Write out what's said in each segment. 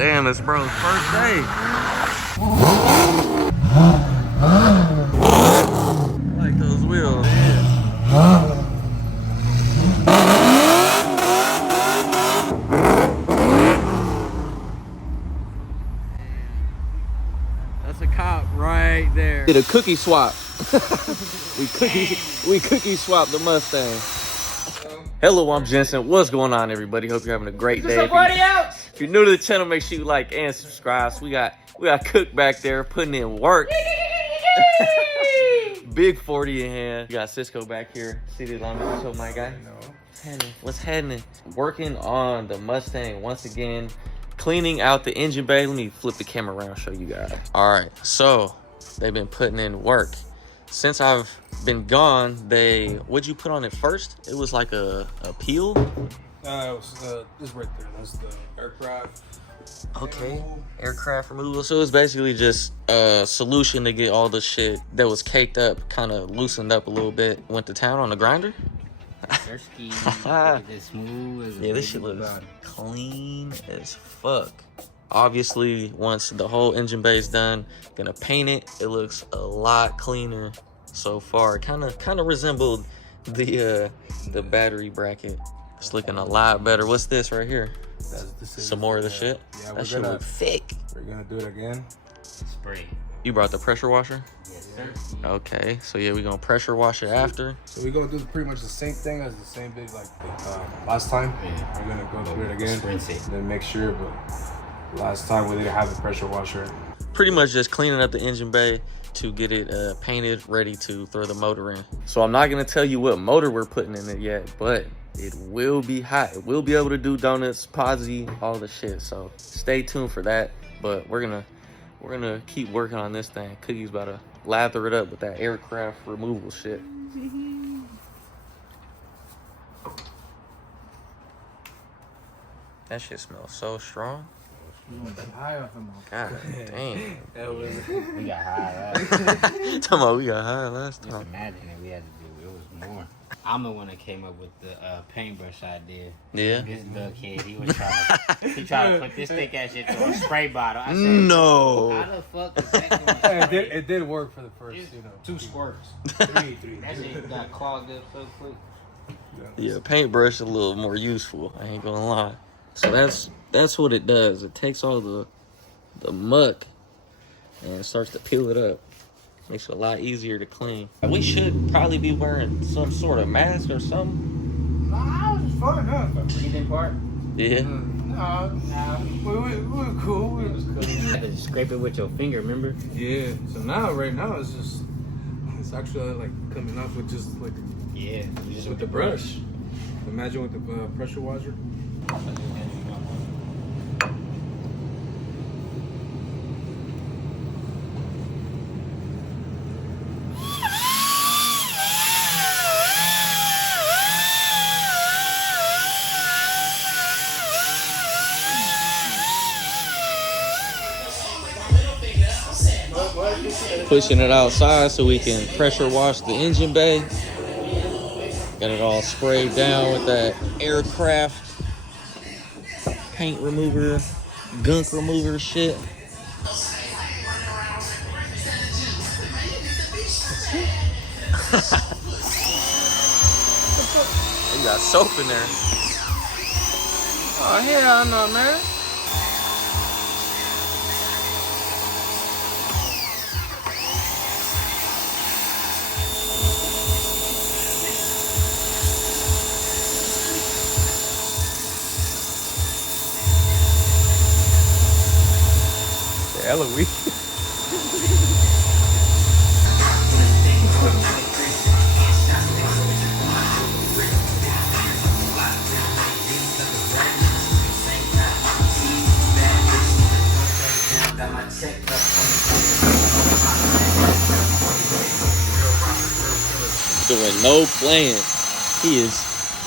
Damn, it's bro's first day. I like those wheels. That's a cop right there. Did a cookie swap. we cookie swapped the Mustang. Hello, I'm Jensen. What's going on, everybody? Hope you're having a great day. If you're new to the channel, make sure you like and subscribe. So we got Cook back there putting in work. Big 40 in hand. We got Cisco back here seated on the show, my guy. What's happening? Working on the Mustang once again. Cleaning out the engine bay. Let me flip the camera around and show you guys. All right, so they've been putting in work. Since I've been gone, what'd you put on it first? It was like a peel? It was this right there. That's the aircraft. Okay, aircraft removal. So it's basically just a solution to get all the shit that was caked up, kind of loosened up a little bit. Went to town on the grinder. Yeah, this shit looks clean as fuck. Obviously, once the whole engine bay is done, gonna paint it. It looks a lot cleaner so far. Kind of resembled the battery bracket. It's looking a lot better. What's this right here? Some more of the shit. Yeah, that shit look thick. We're gonna do it again. Spray. You brought the pressure washer? Yes, sir. Okay, so yeah, we're gonna pressure wash it after. So we're gonna do pretty much the same thing as the same bit like last time. Yeah. We're gonna go through it again. Rinse it. And then make sure, but last time we didn't have the pressure washer. Pretty much just cleaning up the engine bay to get it painted, ready to throw the motor in. So I'm not gonna tell you what motor we're putting in it yet, but it will be hot. It will be able to do donuts, posi, all the shit. So stay tuned for that. But we're gonna keep working on this thing. Cookie's about to lather it up with that aircraft removal shit. That shit smells so strong. God damn. We got high last Talking about we got high last Just time. imagine if we had to do it was more. I'm the one that came up with the paintbrush idea. Yeah. This duck head, he was trying to put this thick ass shit through a spray bottle. I said, No. how the fuck is that gonna It did work for the first, 2 squirts. three. That shit got clogged up so quick. Yeah, paintbrush is a little more useful. I ain't gonna lie. So that's what it does. It takes all the muck and starts to peel it up. Makes it a lot easier to clean. We should probably be wearing some sort of mask or something. Nah, it was fun, huh? The breathing part? Yeah. Nah. We were cool. It was cool. You had to scrape it with your finger, remember? Yeah. So right now it's actually like coming off with just like Yeah. just with the brush. Imagine with the pressure washer. Pushing it outside so we can pressure wash the engine bay. Got it all sprayed down with that aircraft paint remover, gunk remover shit. You got soap in there. Oh hell no, man. HELLOOO. Doing no playing. He is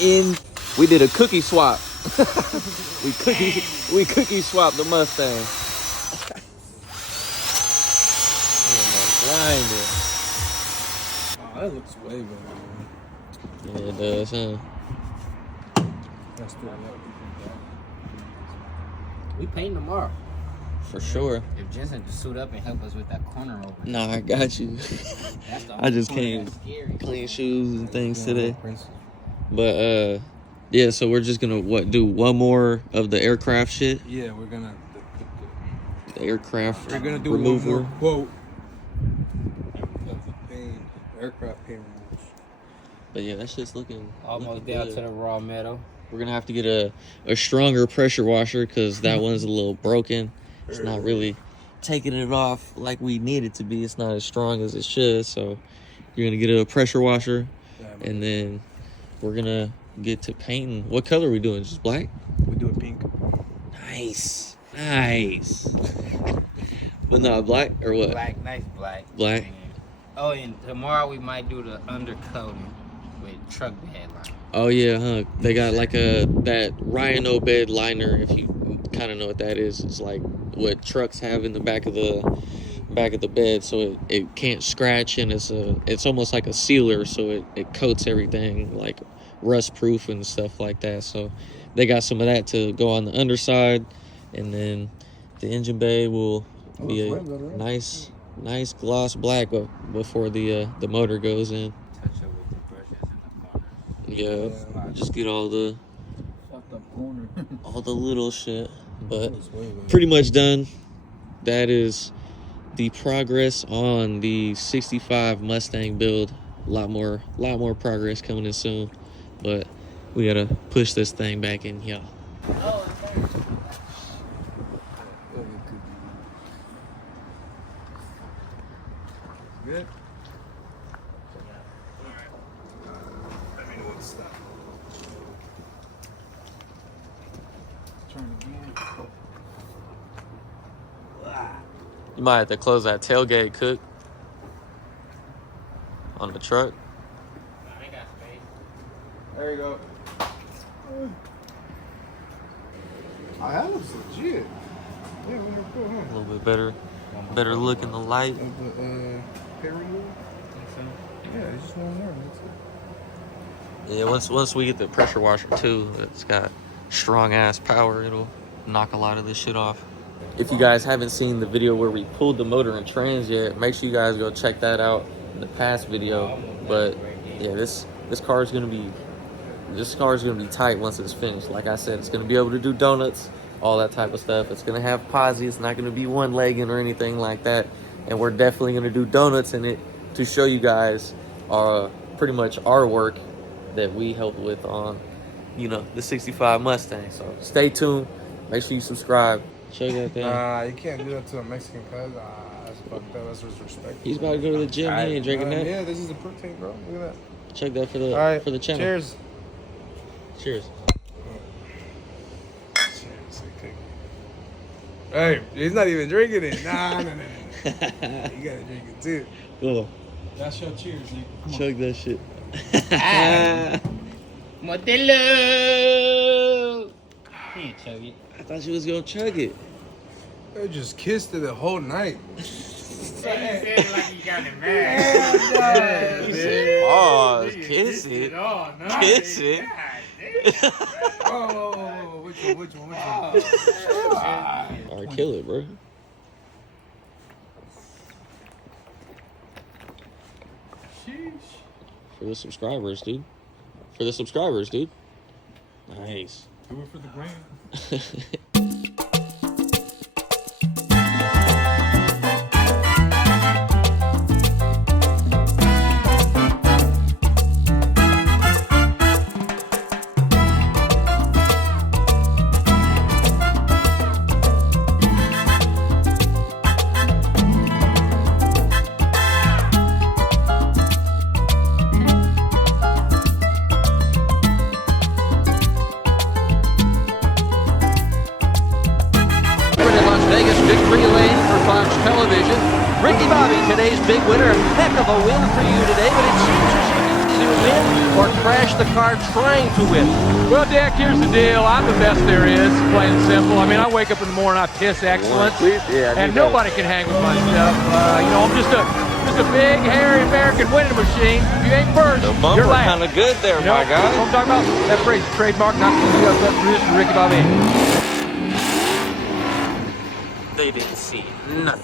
in. We did a cookie swap. we cookie swapped the Mustang. Grinding. Oh, that looks way better, man. Yeah, it does, huh? That's still We paint tomorrow. For sure. If Jensen could suit up and help us with that corner open. Nah, I got you. That's the I just only came corner that's scary. clean shoes and things today. Princess. But yeah, so we're just gonna do one more of the aircraft shit. Yeah, we're gonna. The aircraft We're gonna do removal. one more quote of the paint, aircraft paint removal. But yeah, that shit's looking Almost looking down good. to the raw metal. We're gonna have to get a stronger pressure washer because that one's a little broken. It's not really taking it off like we need it to be. It's not as strong as it should. So you're gonna get a pressure washer, and then we're gonna get to painting. What color are we doing? Just black? We do it pink. Nice. But no, black or what? Black, nice black. Black. Oh, and tomorrow we might do the undercoating with truck bed line. Oh yeah, huh? They got like that Rhino bed liner. If you kind of know what that is, it's like what trucks have in the back of the bed, so it can't scratch, and it's almost like a sealer, so it coats everything like rust proof and stuff like that. So they got some of that to go on the underside, and then the engine bay will be a nice gloss black before the motor goes in. Touch up with the brushes in the corner. Yeah, just get all the Fucked up corner. all the little shit, but pretty much done. That is the progress on the 65 Mustang build. A lot more progress coming in soon, but we gotta push this thing back in, y'all. Good. Let me know what's that. Turn again. You might have to close that tailgate, Cook, on the truck. I ain't got space. There you go. Oh, that looks legit. Yeah, really cool, A huh? little bit better look in the light. Of the parallel. Yeah, it's just one more. That's it. Yeah, once we get the pressure washer too, it's got strong ass power. It'll knock a lot of this shit off. If you guys haven't seen the video where we pulled the motor and trans yet, make sure you guys go check that out in the past video. But yeah, this car is gonna be tight once it's finished. Like I said, it's gonna be able to do donuts, all that type of stuff. It's gonna have posi. It's not gonna be one-legged or anything like that. And we're definitely gonna do donuts in it to show you guys pretty much our work that we helped with on, the 65 Mustang. So stay tuned. Make sure you subscribe. Check that thing. Nah, you can't do that to a Mexican cuz. That's fucked up. That's disrespectful. He's about to go to the gym. He ain't drinking that. Yeah, this is the protein, bro. Look at that. Check that for All right, the channel. Cheers. Cheers. Cheers. Hey, he's not even drinking it. Nah. You gotta drink it too. Cool. That's your cheers, nigga. Come on. Chug that shit. Modelo! He ain't chug it. I thought you was gonna chug it. I just kissed it the whole night. Hey, you said it like you got it mad. You said, oh, kiss it. Oh, no. Kiss it. Oh, which one? Alright, kill it, bro. Sheesh. For the subscribers, dude. Nice. Do it for the gram. Ricky Bobby, today's big winner. Heck of a win for you today, but it seems as if you either win or crash the car trying to win. Well, Dak, here's the deal. I'm the best there is, plain and simple. I mean, I wake up in the morning, I piss excellence, and nobody can hang with my stuff. I'm just a big, hairy American winning machine. If you ain't first, The you're bumper last. kind of good there, my What I'm guy. talking about? That phrase, trademark, not produced for Ricky Bobby. They didn't see nothing.